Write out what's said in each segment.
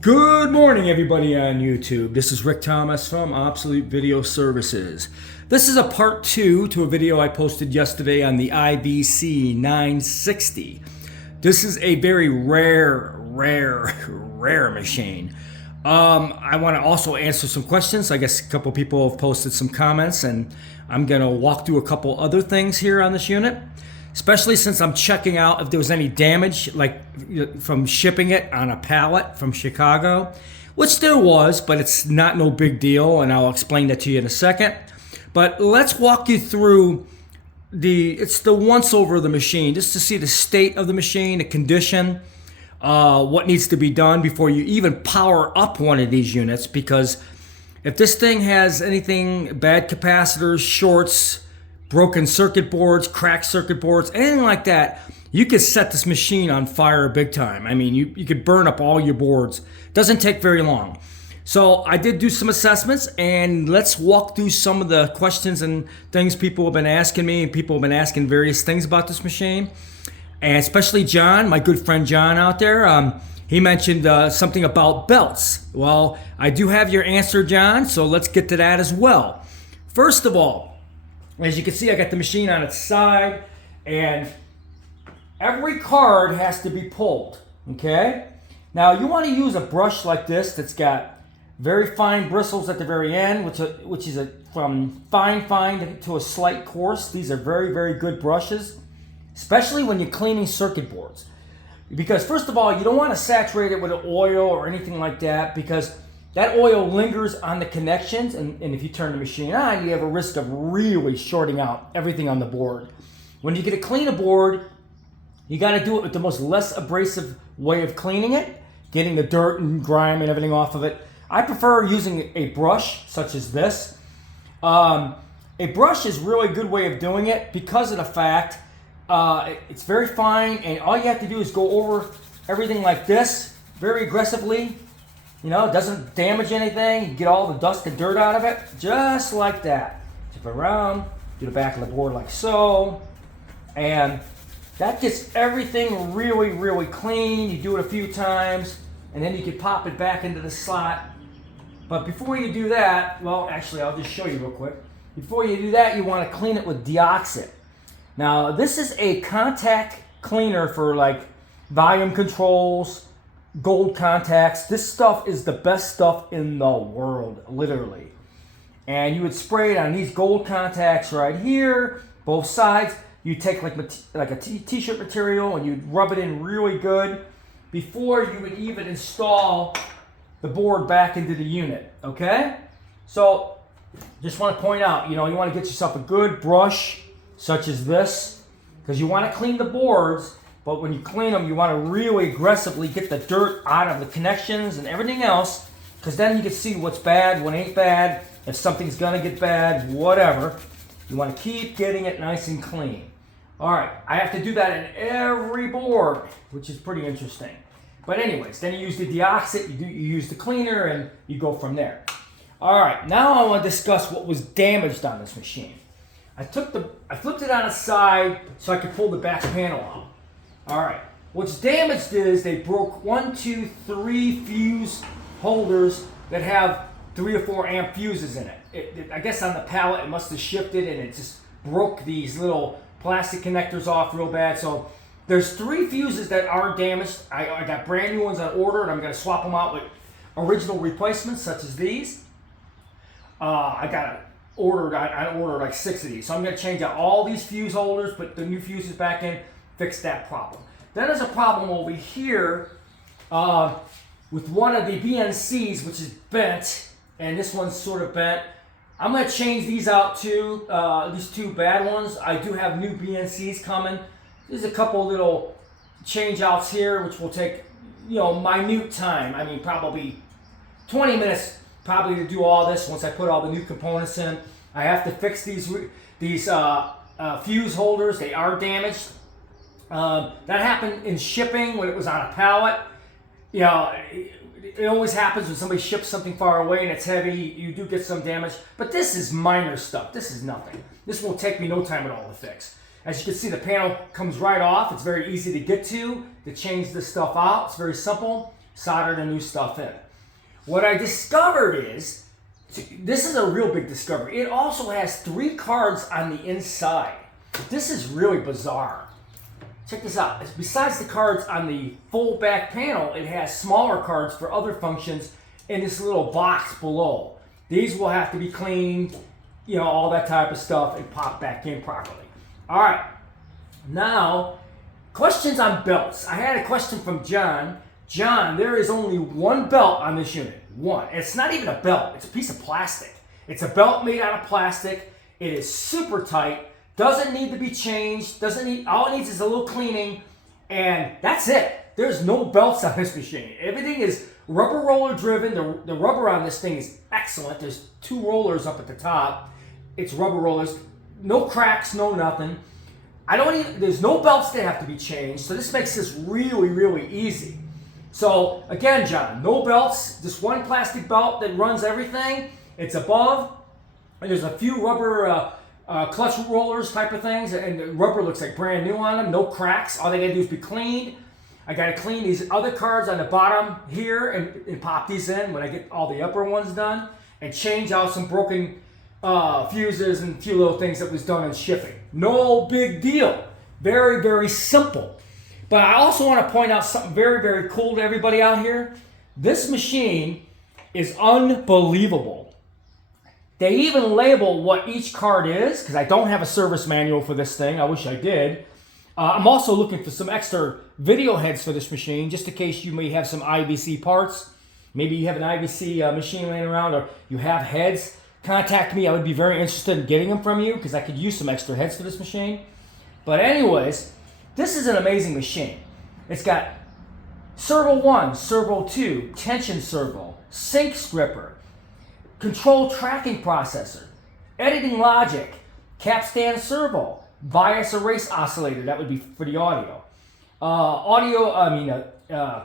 Good morning, everybody on YouTube. This is Rick Thomas from Obsolete Video Services. This is a part 2 to a video I posted yesterday on the IVC-960. This is a very rare machine. I want to also answer some questions. I guess a couple people have posted some comments, and I'm going to walk through a couple other things here on this unit. Especially since I'm checking out if there was any damage, like from shipping it on a pallet from Chicago, which there was, but it's not no big deal, and I'll explain that to you in a second. But let's walk you through it's the once over of the machine, just to see the state of the machine, the condition, what needs to be done before you even power up one of these units. Because if this thing has anything, bad capacitors, shorts, broken circuit boards, cracked circuit boards, anything like that, you could set this machine on fire big time. I mean, you could burn up all your boards. Doesn't take very long. So I did do some assessments, and let's walk through some of the questions and things people have been asking me, and people have been asking various things about this machine. And especially John, my good friend John out there, he mentioned something about belts. Well, I do have your answer, John, so let's get to that as well. First of all, as you can see, I got the machine on its side, and every card has to be pulled, okay? Now, you want to use a brush like this that's got very fine bristles at the very end, which is from fine to a slight coarse. These are very good brushes, especially when you're cleaning circuit boards. Because first of all, you don't want to saturate it with oil or anything like that, because that oil lingers on the connections, and if you turn the machine on, you have a risk of really shorting out everything on the board. When you get to clean a board, you got to do it with the most less abrasive way of cleaning it, getting the dirt and grime and everything off of it. I prefer using a brush such as this. A brush is really a good way of doing it because of the fact it's very fine, and all you have to do is go over everything like this very aggressively. You know, it doesn't damage anything. You get all the dust and dirt out of it, just like that. Tip it around, do the back of the board like so, and that gets everything really clean. You do it a few times, and then you can pop it back into the slot. But before you do that, well, actually, I'll just show you real quick. Before you do that, you want to clean it with Deoxit. Now, this is a contact cleaner for like volume controls, gold contacts. This stuff is the best stuff in the world, literally. And you would spray it on these gold contacts right here, both sides. You take like a t-shirt material, and you'd rub it in really good before you would even install the board back into the unit, okay? So just want to point out, you know, you want to get yourself a good brush such as this, because you want to clean the boards. But when you clean them, you want to really aggressively get the dirt out of the connections and everything else, because then you can see what's bad, what ain't bad, if something's going to get bad, whatever. You want to keep getting it nice and clean. All right, I have to do that in every board, which is pretty interesting. But anyways, then you use the Deoxit, you use the cleaner, and you go from there. All right, now I want to discuss what was damaged on this machine. I flipped it on its side so I could pull the back panel out. All right, what's damaged is they broke 1, 2, 3 fuse holders that have 3 or 4 amp fuses in it. I guess on the pallet it must have shifted, and it just broke these little plastic connectors off real bad. So there's 3 fuses that are damaged. I got brand new ones on order, and I'm going to swap them out with original replacements such as these. I ordered like 6 of these. So I'm going to change out all these fuse holders, put the new fuses back in, fix that problem. Then there's a problem over here with one of the BNCs, which is bent, and this one's sort of bent. I'm going to change these out too, these 2 bad ones. I do have new BNCs coming. There's a couple little change outs here, which will take, you know, minute time. I mean, probably 20 minutes probably to do all this once I put all the new components in. I have to fix these fuse holders. They are damaged. That happened in shipping when it was on a pallet. You know, it always happens when somebody ships something far away and it's heavy. You do get some damage, but this is minor stuff. This is nothing. This will take me no time at all to fix. As you can see, the panel comes right off. It's very easy to get to change this stuff out. It's very simple. solder the new stuff in. What I discovered is, this is a real big discovery. It also has 3 cards on the inside. This is really bizarre. Check this out. Besides the cards on the full back panel, it has smaller cards for other functions in this little box below. These will have to be cleaned, you know, all that type of stuff, and pop back in properly. All right. Now, questions on belts. I had a question from John. John, there is only 1 belt on this unit. 1. It's not even a belt. It's a piece of plastic. It's a belt made out of plastic. It is super tight. Doesn't need to be changed. All it needs is a little cleaning, and that's it. There's no belts on this machine. Everything is rubber roller driven. The rubber on this thing is excellent. There's 2 rollers up at the top. It's rubber rollers. No cracks, no nothing. There's no belts that have to be changed, so this makes this really, really easy. So again, John, no belts, just 1 plastic belt that runs everything. It's above, and there's a few rubber clutch rollers type of things, and the rubber looks like brand new on them, no cracks. All they gotta do is be cleaned. I gotta clean these other cards on the bottom here and pop these in when I get all the upper ones done, and change out some broken fuses and a few little things that was done in shipping. No big deal. Very, very simple. But I also want to point out something very, very cool to everybody out here. This machine is unbelievable. They even label what each card is, because I don't have a service manual for this thing. I wish I did. I'm also looking for some extra video heads for this machine, just in case you may have some IVC parts. Maybe you have an IVC machine laying around, or you have heads. Contact me. I would be very interested in getting them from you, because I could use some extra heads for this machine. But anyways, this is an amazing machine. It's got servo 1, servo 2, tension servo, sync stripper, control tracking processor, editing logic, capstan servo, bias erase oscillator, that would be for the audio,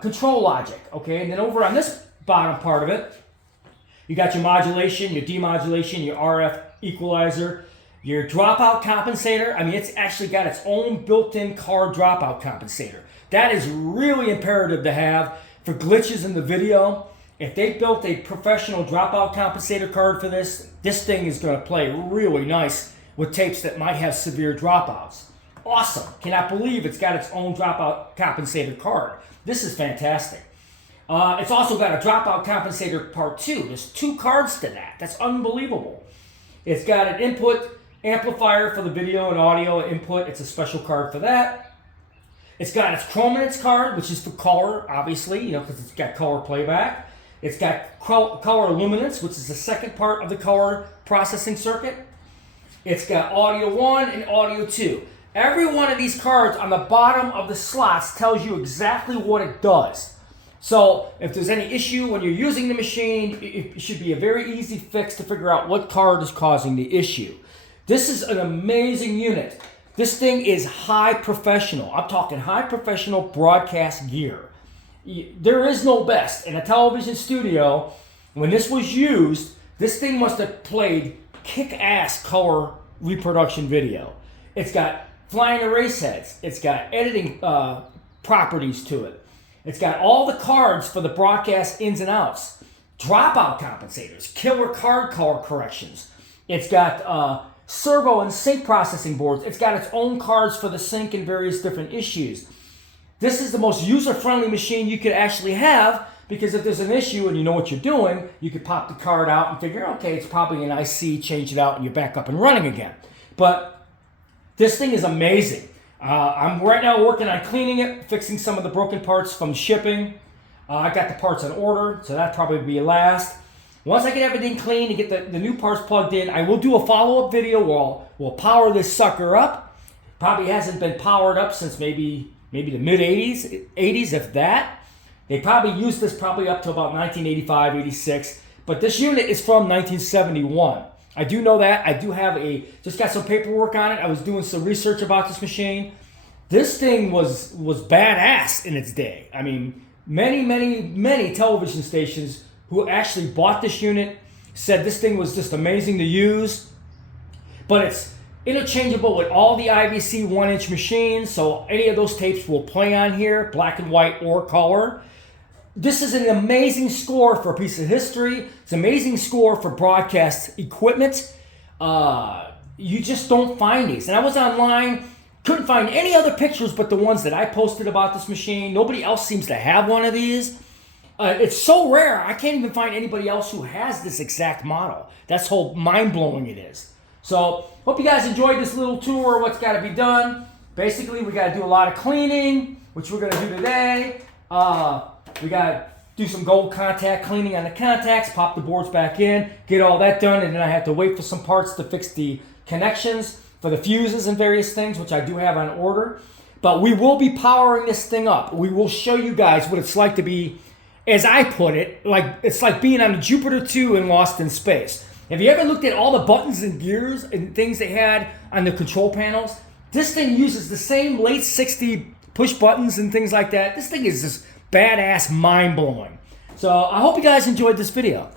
control logic, okay? And then over on this bottom part of it, you got your modulation, your demodulation, your RF equalizer, your dropout compensator. I mean, it's actually got its own built-in card dropout compensator. That is really imperative to have for glitches in the video. If they built a professional dropout compensator card for this, this thing is going to play really nice with tapes that might have severe dropouts. Awesome. Cannot believe it's got its own dropout compensator card. This is fantastic. It's also got a dropout compensator part 2. There's 2 cards to that. That's unbelievable. It's got an input amplifier for the video and audio input. It's a special card for that. It's got its chrominance card, which is for color, obviously, you know, because it's got color playback. It's got color luminance, which is the second part of the color processing circuit. It's got audio 1 and audio 2. Every one of these cards on the bottom of the slots tells you exactly what it does. So if there's any issue when you're using the machine, it should be a very easy fix to figure out what card is causing the issue. This is an amazing unit. This thing is high professional. I'm talking high professional broadcast gear. There is no best. In a television studio, when this was used, this thing must have played kick-ass color reproduction video. It's got flying erase heads. It's got editing properties to it. It's got all the cards for the broadcast ins and outs. Dropout compensators, killer card color corrections. It's got servo and sync processing boards. It's got its own cards for the sync and various different issues. This is the most user-friendly machine you could actually have, because if there's an issue and you know what you're doing, you could pop the card out and figure, okay, it's probably an IC, change it out, and you're back up and running again. But this thing is amazing. I'm right now working on cleaning it, fixing some of the broken parts from shipping. I got the parts on order, so that'll probably be last. Once I get everything clean and get the new parts plugged in, I will do a follow-up video where we'll power this sucker up. Probably hasn't been powered up since maybe the mid-80s, if that. They probably used this probably up to about 1985, 86. But this unit is from 1971. I do know that. I do have just got some paperwork on it. I was doing some research about this machine. This thing was badass in its day. I mean, many television stations who actually bought this unit said this thing was just amazing to use. But it's interchangeable with all the IVC 1-inch machines, so any of those tapes will play on here, black and white or color. This is an amazing score for a piece of history. It's an amazing score for broadcast equipment. You just don't find these. And I was online, couldn't find any other pictures but the ones that I posted about this machine. Nobody else seems to have one of these. It's so rare, I can't even find anybody else who has this exact model. That's how mind-blowing it is. So, hope you guys enjoyed this little tour of what's got to be done. Basically, we got to do a lot of cleaning, which we're going to do today. We got to do some gold contact cleaning on the contacts, pop the boards back in, get all that done, and then I have to wait for some parts to fix the connections for the fuses and various things, which I do have on order. But we will be powering this thing up. We will show you guys what it's like to be, as I put it, it's like being on Jupiter 2 and Lost in Space. Have you ever looked at all the buttons and gears and things they had on the control panels? This thing uses the same late 60 push buttons and things like that. This thing is just badass, mind-blowing. So I hope you guys enjoyed this video.